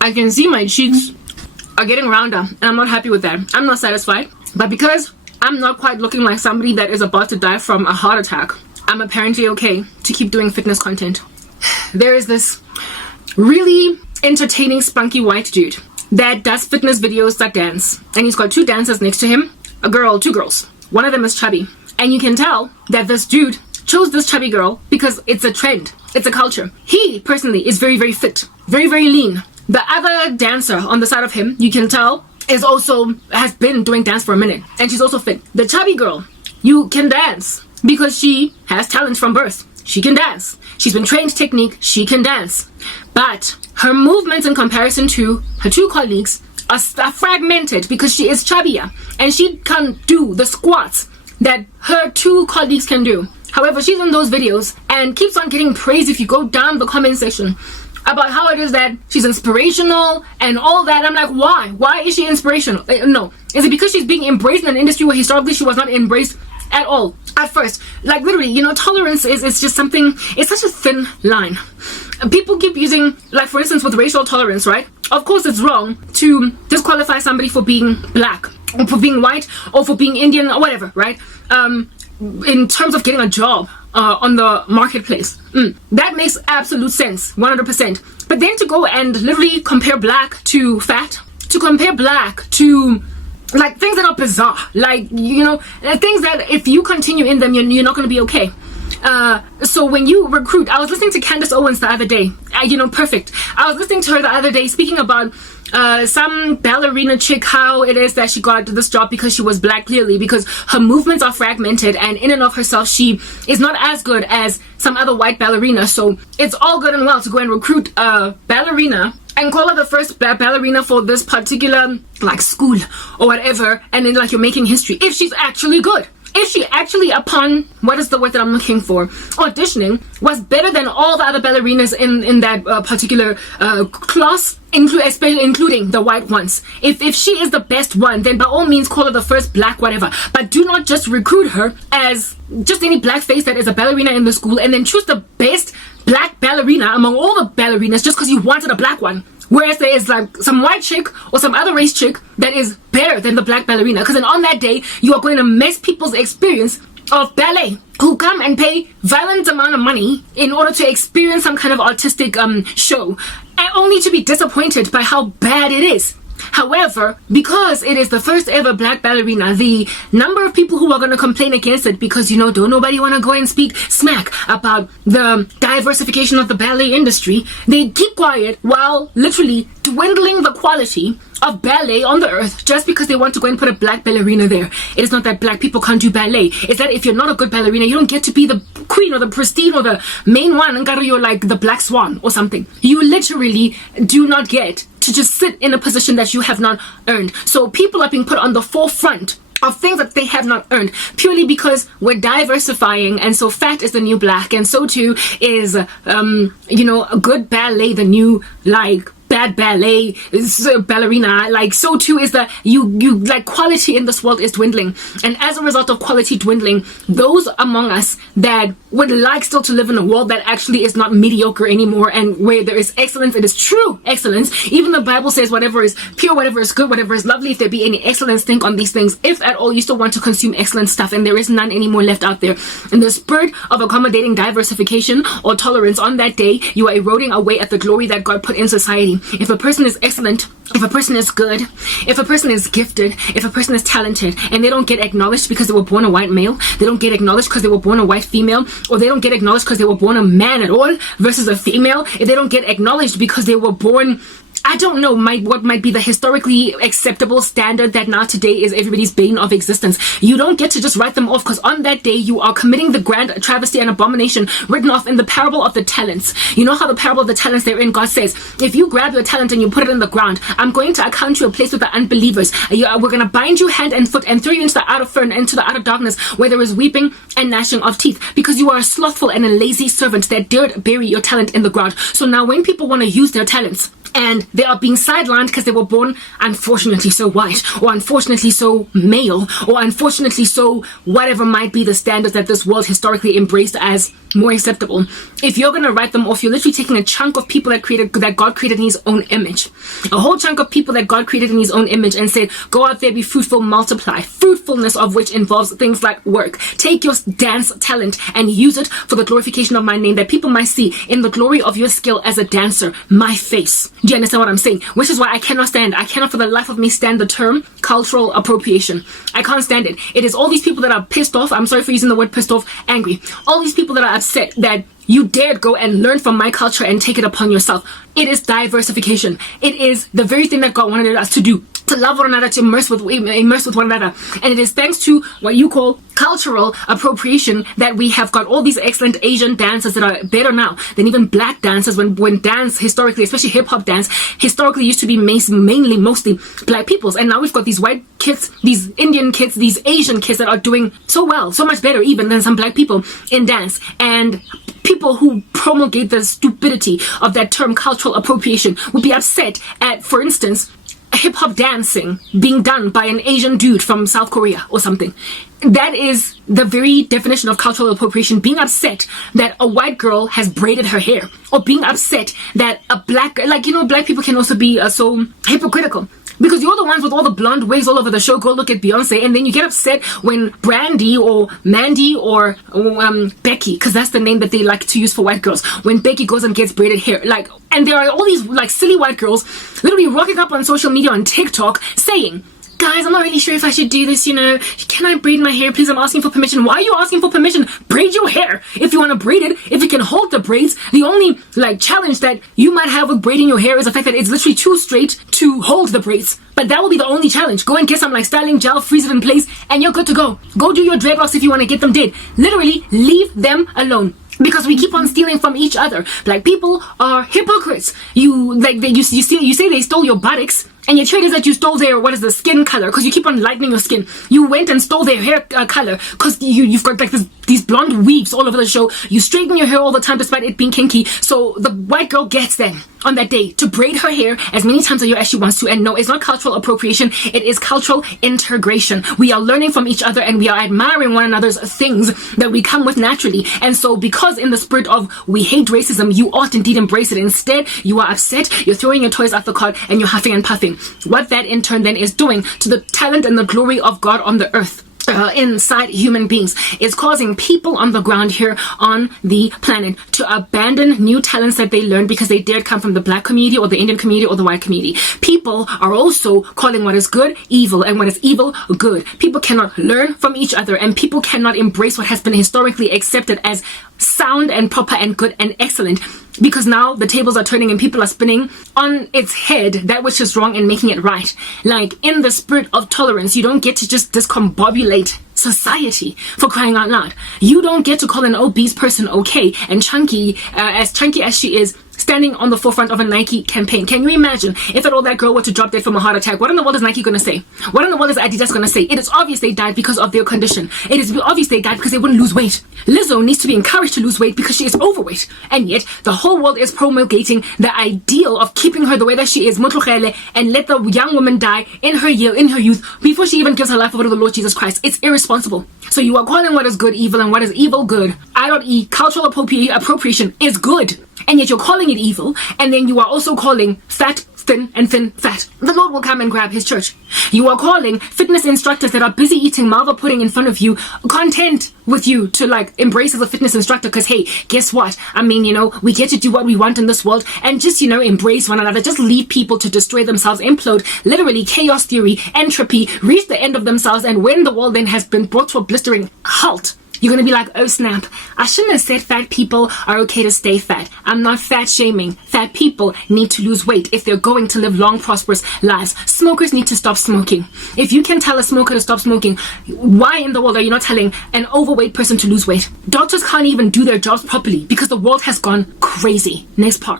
I can see my cheeks are getting rounder, and I'm not happy with that. I'm not satisfied. But because I'm not quite looking like somebody that is about to die from a heart attack, I'm apparently okay to keep doing fitness content. There is this really entertaining spunky white dude that does fitness videos that dance, and he's got two dancers next to him, two girls. One of them is chubby, and you can tell that this dude chose this chubby girl because it's a trend, it's a culture. He personally is very, very fit, very, very lean. The other dancer on the side of him, you can tell, has been doing dance for a minute, and she's also fit. The chubby girl, you can dance because she has talent from birth. She can dance. She's been trained technique. She can dance. But her movements in comparison to her two colleagues are fragmented because she is chubbier and she can't do the squats that her two colleagues can do. However, she's in those videos and keeps on getting praise if you go down the comment section about how it is that she's inspirational and all that. I'm like, why? Why is she inspirational? No. Is it because she's being embraced in an industry where historically she was not embraced at all? At first, like literally, tolerance is just something, it's such a thin line. People keep using, like for instance with racial tolerance, right? Of course it's wrong to disqualify somebody for being black or for being white or for being Indian or whatever, right? In terms of getting a job on the marketplace. That makes absolute sense, 100%. But then to go and literally compare black to fat, to compare black to like things that are bizarre, like things that if you continue in them, you're not going to be okay. So when you recruit, I was listening to Candace Owens the other day. Perfect. I was listening to her the other day speaking about some ballerina chick, how it is that she got this job because she was black, clearly because her movements are fragmented, and in and of herself she is not as good as some other white ballerina. So it's all good and well to go and recruit a ballerina and call her the first ballerina for this particular like school or whatever, and then like you're making history if she's actually good. If she actually, upon, what is the word that I'm looking for, auditioning, was better than all the other ballerinas in that particular class, including the white ones. If she is the best one, then by all means call her the first black whatever. But do not just recruit her as just any black face that is a ballerina in the school and then choose the best black ballerina among all the ballerinas just because you wanted a black one. Whereas there is like some white chick or some other race chick that is better than the black ballerina. Because then on that day, you are going to mess people's experience of ballet who come and pay violent amount of money in order to experience some kind of artistic show, and only to be disappointed by how bad it is. However, because it is the first ever black ballerina, the number of people who are going to complain against it because, don't nobody want to go and speak smack about the diversification of the ballet industry, they keep quiet while literally dwindling the quality of ballet on the earth just because they want to go and put a black ballerina there. It is not that black people can't do ballet. It's that if you're not a good ballerina, you don't get to be the queen or the pristine or the main one, and you're like the black swan or something. You literally do not get to just sit in a position that you have not earned. So people are being put on the forefront of things that they have not earned purely because we're diversifying, and so fat is the new black, and so too is a good ballet the new like bad ballet ballerina. Like so too is that you like quality in this world is dwindling, and as a result of quality dwindling, those among us that would like still to live in a world that actually is not mediocre anymore and where there is excellence, it is true excellence. Even the Bible says whatever is pure, whatever is good, whatever is lovely, if there be any excellence, think on these things. If at all you still want to consume excellent stuff, and there is none anymore left out there, in the spirit of accommodating diversification or tolerance, on that day you are eroding away at the glory that God put in society. If a person is excellent, if a person is good, if a person is gifted, if a person is talented, and they don't get acknowledged because they were born a white male, they don't get acknowledged because they were born a white female, or they don't get acknowledged because they were born a man at all versus a female, if they don't get acknowledged because they were born, I don't know, what might be the historically acceptable standard that now today is everybody's bane of existence. You don't get to just write them off, because on that day you are committing the grand travesty and abomination written off in the parable of the talents. You know how the parable of the talents therein, God says, if you grab your talent and you put it in the ground, I'm going to account you a place with the unbelievers. We're going to bind you hand and foot and throw you into the outer fern, into the outer darkness, where there is weeping and gnashing of teeth, because you are a slothful and a lazy servant that dared bury your talent in the ground. So now when people want to use their talents, and they are being sidelined because they were born unfortunately so white, or unfortunately so male, or unfortunately so whatever might be the standards that this world historically embraced as more acceptable. If you're going to write them off, you're literally taking a chunk of people that God created in his own image. A whole chunk of people that God created in his own image and said, go out there, be fruitful, multiply. Fruitfulness of which involves things like work. Take your dance talent and use it for the glorification of my name, that people might see in the glory of your skill as a dancer, my face. Do you understand what I'm saying? Which is why I cannot for the life of me stand the term cultural appropriation. I can't stand it. It is all these people that are pissed off. I'm sorry for using the word pissed off, angry. All these people that are upset that you dared go and learn from my culture and take it upon yourself. It is diversification. It is the very thing that God wanted us to do. To love one another, to immerse with one another. And it is thanks to what you call cultural appropriation that we have got all these excellent Asian dancers that are better now than even black dancers, when dance historically, especially hip-hop dance, historically used to be mostly black people's. And now we've got these white kids, these Indian kids, these Asian kids that are doing so well, so much better even than some black people in dance. And people who promulgate the stupidity of that term cultural appropriation would be upset at, for instance, hip-hop dancing being done by an Asian dude from South Korea or something. That is the very definition of cultural appropriation. Being upset that a white girl has braided her hair, or being upset that a black, black people can also be so hypocritical. Because you're the ones with all the blonde wigs all over the show. Go look at Beyonce, and then you get upset when Brandy or Mandy or Becky, because that's the name that they like to use for white girls, when Becky goes and gets braided hair. And there are all these silly white girls literally rocking up on social media on TikTok saying, guys, I'm not really sure if I should do this, can I braid my hair? Please, I'm asking for permission. Why are you asking for permission? Braid your hair. If you want to braid it, if it can hold the braids, the only challenge that you might have with braiding your hair is the fact that it's literally too straight to hold the braids. But that will be the only challenge. Go and get some styling gel, freeze it in place, and you're good to go. Go do your dreadlocks if you want to get them did. Literally, leave them alone. Because we keep on stealing from each other. Black people are hypocrites. You say they stole your buttocks, and your trade is that you stole their skin color, because you keep on lightening your skin. You went and stole their hair color because you've got these blonde weaves all over the show. You straighten your hair all the time despite it being kinky. So the white girl gets then on that day to braid her hair as many times a year as she wants to. And no, it's not cultural appropriation. It is cultural integration. We are learning from each other and we are admiring one another's things that we come with naturally. And so because in the spirit of we hate racism, you ought indeed embrace it. Instead, you are upset, you're throwing your toys out the cart, and you're huffing and puffing. What that in turn then is doing to the talent and the glory of God on the earth. Inside human beings is causing people on the ground here on the planet to abandon new talents that they learned because they dared come from the black community or the Indian community or the white community. People are also calling what is good evil and what is evil good. People cannot learn from each other, and people cannot embrace what has been historically accepted as sound and proper and good and excellent, because now the tables are turning and people are spinning on its head that which is wrong and making it right. In the spirit of tolerance, you don't get to just discombobulate society, for crying out loud. You don't get to call an obese person okay and chunky as she is, standing on the forefront of a Nike campaign. Can you imagine if at all that girl were to drop dead from a heart attack? What in the world is Nike going to say? What in the world is Adidas going to say? It is obvious they died because of their condition. It is obvious they died because they wouldn't lose weight. Lizzo needs to be encouraged to lose weight because she is overweight. And yet, the whole world is promulgating the ideal of keeping her the way that she is, and let the young woman die in her youth before she even gives her life over to the Lord Jesus Christ. It's irresponsible. So you are calling what is good evil and what is evil good. I.E. cultural appropriation is good. And yet you're calling it evil, and then you are also calling fat thin and thin fat. The Lord will come and grab his church. You are calling fitness instructors that are busy eating malva pudding in front of you content with you to embrace as a fitness instructor, because hey, guess what? We get to do what we want in this world and just embrace one another. Just leave people to destroy themselves, implode, literally chaos theory, entropy, reach the end of themselves, and when the world then has been brought to a blistering halt, you're going to be like, oh snap, I shouldn't have said fat people are okay to stay fat. I'm not fat shaming. Fat people need to lose weight if they're going to live long, prosperous lives. Smokers need to stop smoking. If you can tell a smoker to stop smoking, why in the world are you not telling an overweight person to lose weight? Doctors can't even do their jobs properly because the world has gone crazy. Next part.